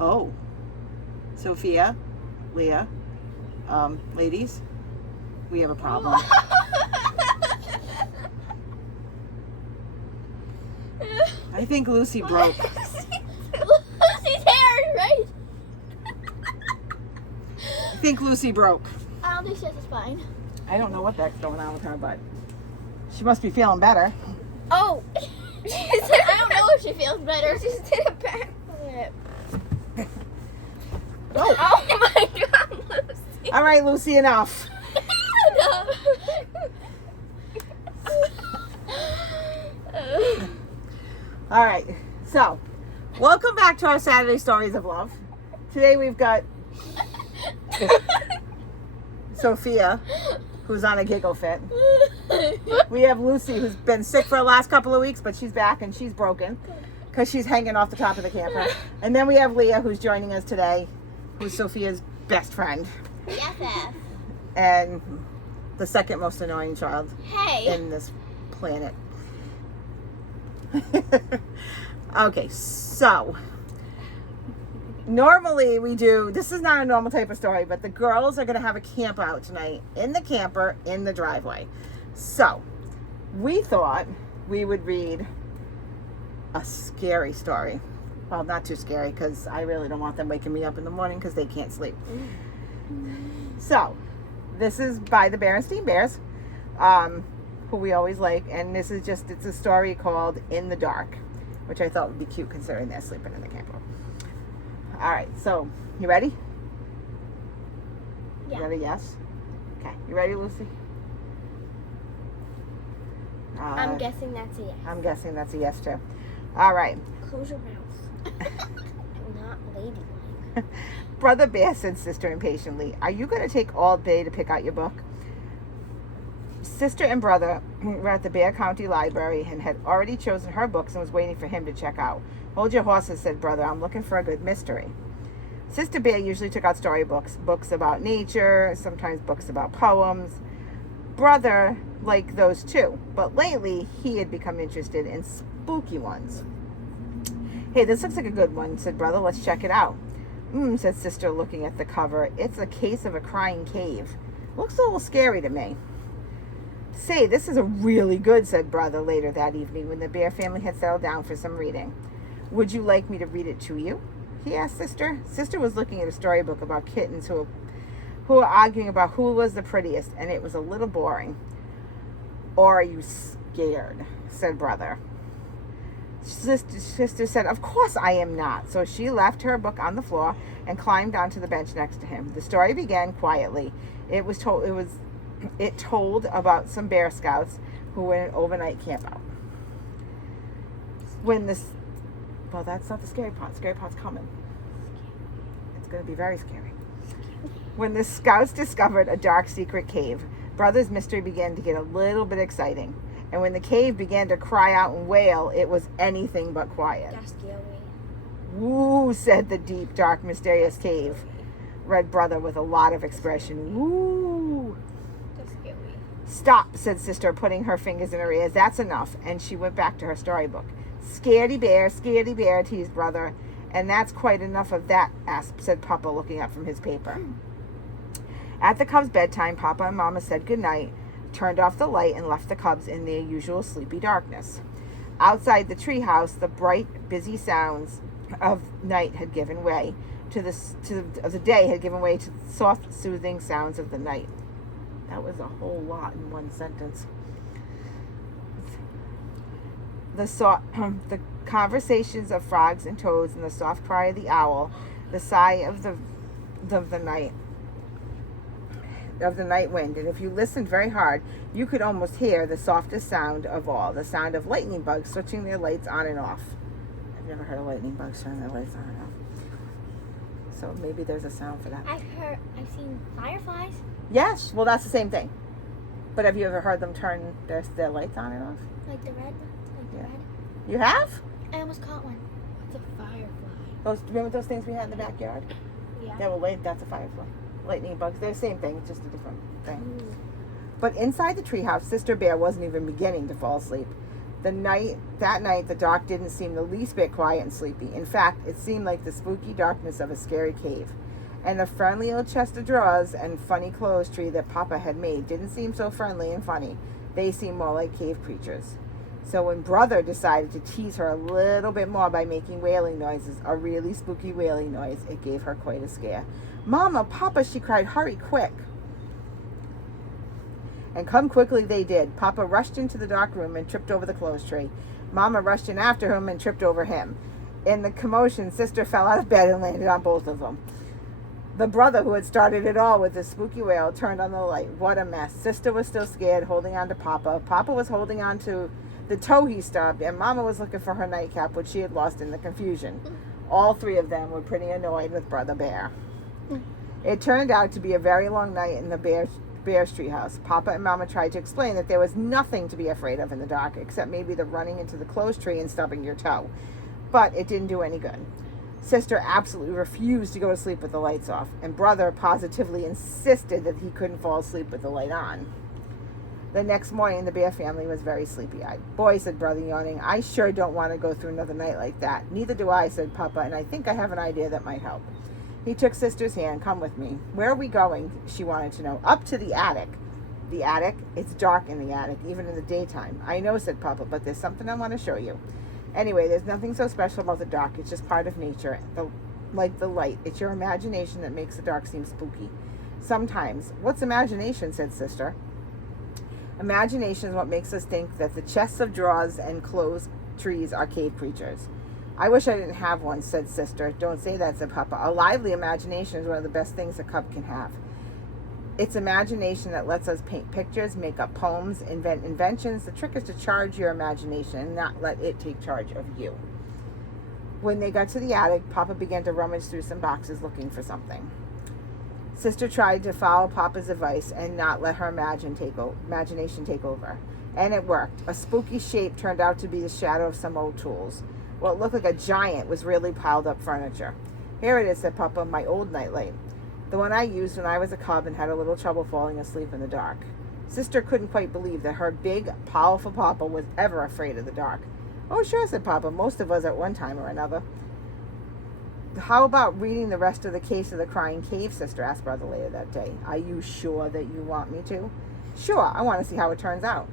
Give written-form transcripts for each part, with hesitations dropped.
Oh, Sophia, Leah, ladies, we have a problem. I think Lucy broke. Lucy's hair, right? I think Lucy broke. I don't think she has a spine. I don't know what the heck's going on with her, but she must be feeling better. Oh. I don't know if she feels better. She just did a backflip. Oh. Oh my God, Lucy. All right, Lucy, enough. All right, so welcome back to our Saturday Stories of Love. Today we've got Sophia, who's on a giggle fit. We have Lucy, who's been sick for the last couple of weeks, but she's back and she's broken because she's hanging off the top of the camper. And then we have Leah, who's joining us today, who's Sophia's best friend. BFF. And the second most annoying child Hey. in this planet. Okay, so normally we do, this is not a normal type of story, but the girls are going to have a camp out tonight in the camper in the driveway. So we thought we would read a scary story. Well, not too scary because I really don't want them waking me up in the morning because they can't sleep. So this is by the Berenstain Bears, who we always like, and this is just, it's a story called In the Dark, which I thought would be cute considering they're sleeping in the camper. All right, so you ready? Yeah. You ready? Yes. Okay, you ready, Lucy? I'm guessing that's a yes. I'm guessing that's a yes too. All right. Close your mouth. Not ladylike. Brother Bear said sister impatiently, "Are you going to take all day to pick out your book?" Sister and brother were at the Bear County Library and had already chosen her books and was waiting for him to check out. "Hold your horses," said brother. "I'm looking for a good mystery." Sister Bear usually took out storybooks, books about nature, sometimes books about poems. Brother liked those too, but lately he had become interested in spooky ones. "Hey, this looks like a good one," said brother. "Let's check it out." Said sister, looking at the cover. "It's a case of a crying cave. Looks a little scary to me." "Say, this is a really good," said brother later that evening when the Bear family had settled down for some reading. "Would you like me to read it to you?" he asked sister. Sister was looking at a storybook about kittens who were arguing about who was the prettiest, and it was a little boring. "Or are you scared?" said brother. Sister said, "Of course I am not." So she left her book on the floor and climbed onto the bench next to him. The story began quietly. It told about some Bear Scouts who went an overnight camp out. Well, that's not the scary part. The scary part's coming. It's going to be very scary. When the Scouts discovered a dark secret cave, brother's mystery began to get a little bit exciting. And when the cave began to cry out and wail, it was anything but quiet. That's scary. "Woo," said the deep, dark, mysterious cave. Read brother with a lot of expression. "Woo." That's scary. "Stop," said sister, putting her fingers in her ears. "That's enough." And she went back to her storybook. Scaredy bear," teased brother. "And that's quite enough of that," said Papa, looking up from his paper. At the cubs' bedtime, Papa and Mama said goodnight, turned off the light, and left the cubs in their usual sleepy darkness. Outside the treehouse, the bright, busy sounds of night had given way to the day had given way to the soft, soothing sounds of the night. That was a whole lot in one sentence. The conversations of frogs and toads, and the soft cry of the owl, the sigh of the night wind, and if you listened very hard, you could almost hear the softest sound of all, the sound of lightning bugs switching their lights on and off. I've never heard of lightning bugs turning their lights on and off. So maybe there's a sound for that. I've seen fireflies. Yes, well, that's the same thing. But have you ever heard them turn their lights on and off? Like the red. Yeah. You have? I almost caught one. What's a firefly? Remember those things we had in the backyard? Yeah. Yeah, well, that's a firefly. Lightning bugs, they're the same thing, it's just a different thing. Ooh. But inside the treehouse, Sister Bear wasn't even beginning to fall asleep. That night, the dark didn't seem the least bit quiet and sleepy. In fact, it seemed like the spooky darkness of a scary cave. And the friendly old chest of drawers and funny clothes tree that Papa had made didn't seem so friendly and funny. They seemed more like cave creatures. So when Brother decided to tease her a little bit more by making wailing noises, a really spooky wailing noise, it gave her quite a scare. "Mama, Papa," she cried, "hurry, quick." And come quickly they did. Papa rushed into the dark room and tripped over the clothes tree. Mama rushed in after him and tripped over him. In the commotion, Sister fell out of bed and landed on both of them. The brother who had started it all with his spooky wail turned on the light. What a mess. Sister was still scared, holding on to Papa. Papa was holding on to the toe he stubbed, and Mama was looking for her nightcap, which she had lost in the confusion. All three of them were pretty annoyed with Brother Bear. It turned out to be a very long night in the Bears treehouse. Papa and Mama tried to explain that there was nothing to be afraid of in the dark, except maybe the running into the clothes tree and stubbing your toe. But it didn't do any good. Sister absolutely refused to go to sleep with the lights off, and Brother positively insisted that he couldn't fall asleep with the light on. The next morning, the Bear family was very sleepy-eyed. "Boy," said Brother, yawning, "I sure don't want to go through another night like that." "Neither do I," said Papa, "and I think I have an idea that might help." He took Sister's hand. "Come with me." "Where are we going?" she wanted to know. "Up to the attic." "The attic? It's dark in the attic, even in the daytime." "I know," said Papa, "but there's something I want to show you." "Anyway, there's nothing so special about the dark. It's just part of nature, like the light. It's your imagination that makes the dark seem spooky. Sometimes." "What's imagination?" said Sister. "Imagination is what makes us think that the chests of drawers and clothes trees are cave creatures." "I wish I didn't have one," said Sister. "Don't say that," said Papa. "A lively imagination is one of the best things a cub can have. It's imagination that lets us paint pictures, make up poems, invent inventions. The trick is to charge your imagination and not let it take charge of you." When they got to the attic, Papa began to rummage through some boxes looking for something. Sister tried to follow Papa's advice and not let her imagination take over. And it worked. A spooky shape turned out to be the shadow of some old tools. What looked like a giant was really piled up furniture. "Here it is," said Papa, "my old nightlight. The one I used when I was a cub and had a little trouble falling asleep in the dark." Sister couldn't quite believe that her big, powerful Papa was ever afraid of the dark. "Oh, sure," said Papa. "Most of us at one time or another." "How about reading the rest of the Case of the Crying Cave?" Sister asked Brother Leah that day. "Are you sure that you want me to?" "Sure, I want to see how it turns out."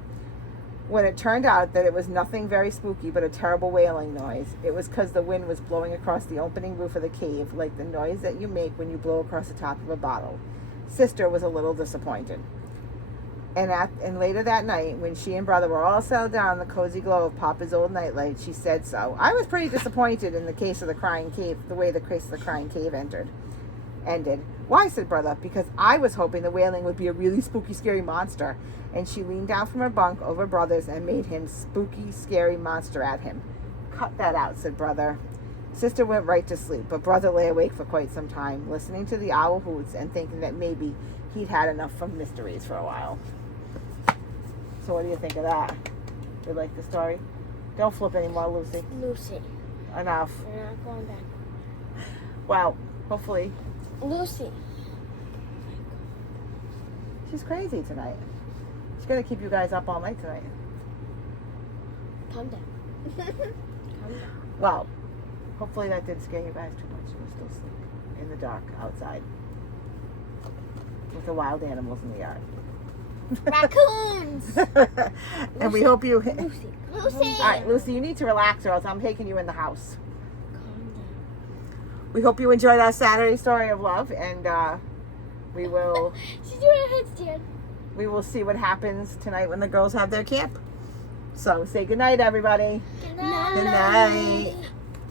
When it turned out that it was nothing very spooky but a terrible wailing noise, it was because the wind was blowing across the opening roof of the cave like the noise that you make when you blow across the top of a bottle. Sister was a little disappointed. And later that night, when she and Brother were all settled down in the cozy glow of Papa's old nightlight, she said so. "I was pretty disappointed in the Case of the Crying Cave, the way the Case of the Crying Cave ended. "Why?" said Brother. "Because I was hoping the wailing would be a really spooky, scary monster." And she leaned down from her bunk over Brother's and made him spooky, scary monster at him. "Cut that out," said Brother. Sister went right to sleep, but Brother lay awake for quite some time, listening to the owl hoots and thinking that maybe he'd had enough from mysteries for a while. So what do you think of that? You like the story? Don't flip anymore, Lucy. Lucy. Enough. We're not going back. Well, hopefully. Lucy. She's crazy tonight. She's going to keep you guys up all night tonight. Calm down. Calm down. Well, hopefully that didn't scare you guys too much. You're still asleep in the dark outside with the wild animals in the yard. Raccoons! And we hope you... Lucy. All right, Lucy, you need to relax or else I'm taking you in the house. Calm down. We hope you enjoyed our Saturday story of love, and we will... She's doing a headstand. We will see what happens tonight when the girls have their camp. So say good night, everybody. Good night. Good night.